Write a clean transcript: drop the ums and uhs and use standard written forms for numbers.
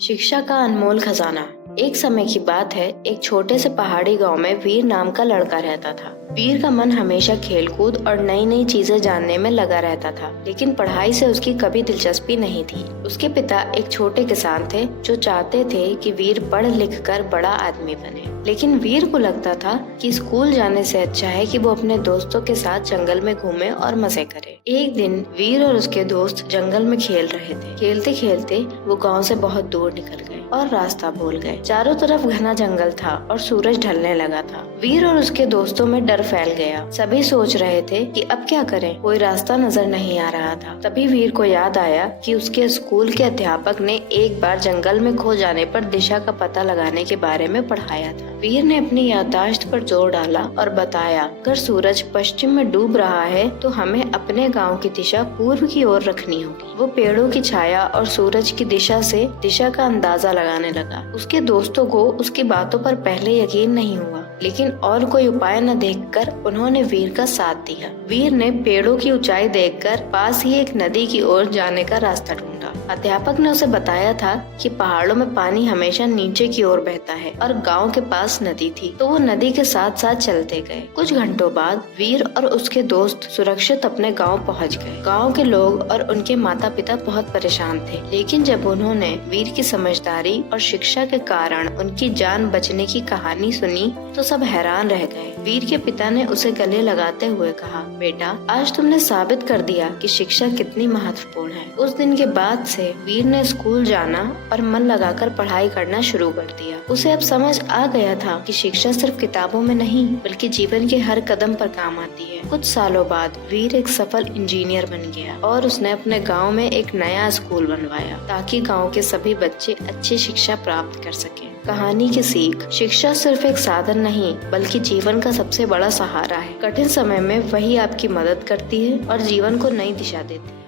शिक्षा का अनमोल खजाना। एक समय की बात है, एक छोटे से पहाड़ी गांव में वीर नाम का लड़का रहता था। वीर का मन हमेशा खेलकूद और नई नई चीजें जानने में लगा रहता था, लेकिन पढ़ाई से उसकी कभी दिलचस्पी नहीं थी। उसके पिता एक छोटे किसान थे जो चाहते थे कि वीर पढ़ लिख कर बड़ा आदमी बने, लेकिन वीर को लगता था कि स्कूल जाने से अच्छा है कि वो अपने दोस्तों के साथ जंगल में घूमे और मजे करे। एक दिन वीर और उसके दोस्त जंगल में खेल रहे थे। खेलते खेलते वो गांव से बहुत दूर निकल गए और रास्ता भूल गए। चारों तरफ घना जंगल था और सूरज ढलने लगा था। वीर और उसके दोस्तों में डर फैल गया। सभी सोच रहे थे कि अब क्या करें, कोई रास्ता नजर नहीं आ रहा था। तभी वीर को याद आया कि उसके स्कूल के अध्यापक ने एक बार जंगल में खो जाने पर दिशा का पता लगाने के बारे में पढ़ाया था। वीर ने अपनी याददाश्त पर जोर डाला और बताया, अगर सूरज पश्चिम में डूब रहा है तो हमें अपने गांव की दिशा पूर्व की ओर रखनी होगी। वो पेड़ों की छाया और सूरज की दिशा से दिशा का अंदाजा लगाने लगा। उसके दोस्तों को उसकी बातों पर पहले यकीन नहीं हुआ, लेकिन और कोई उपाय न देखकर उन्होंने वीर का साथ दिया। वीर ने पेड़ों की ऊंचाई देखकर पास ही एक नदी की ओर जाने का रास्ता ढूंढा। अध्यापक ने उसे बताया था कि पहाड़ों में पानी हमेशा नीचे की ओर बहता है और गांव के पास नदी थी, तो वो नदी के साथ साथ चलते गए। कुछ घंटों बाद वीर और उसके दोस्त सुरक्षित अपने गांव पहुंच गए। गांव के लोग और उनके माता पिता बहुत परेशान थे, लेकिन जब उन्होंने वीर की समझदारी और शिक्षा के कारण उनकी जान बचने की कहानी सुनी तो सब हैरान रह गए। वीर के पिता ने उसे गले लगाते हुए कहा, बेटा, आज तुमने साबित कर दिया कि शिक्षा कितनी महत्वपूर्ण है। उस दिन के बाद से वीर ने स्कूल जाना और मन लगाकर पढ़ाई करना शुरू कर दिया। उसे अब समझ आ गया था कि शिक्षा सिर्फ किताबों में नहीं बल्कि जीवन के हर कदम पर काम आती है। कुछ सालों बाद वीर एक सफल इंजीनियर बन गया और उसने अपने गांव में एक नया स्कूल बनवाया ताकि गांव के सभी बच्चे अच्छी शिक्षा प्राप्त कर सकें। कहानी की सीख, शिक्षा सिर्फ एक साधन नहीं बल्कि जीवन का सबसे बड़ा सहारा है। कठिन समय में वही आपकी मदद करती है और जीवन को नई दिशा देती है।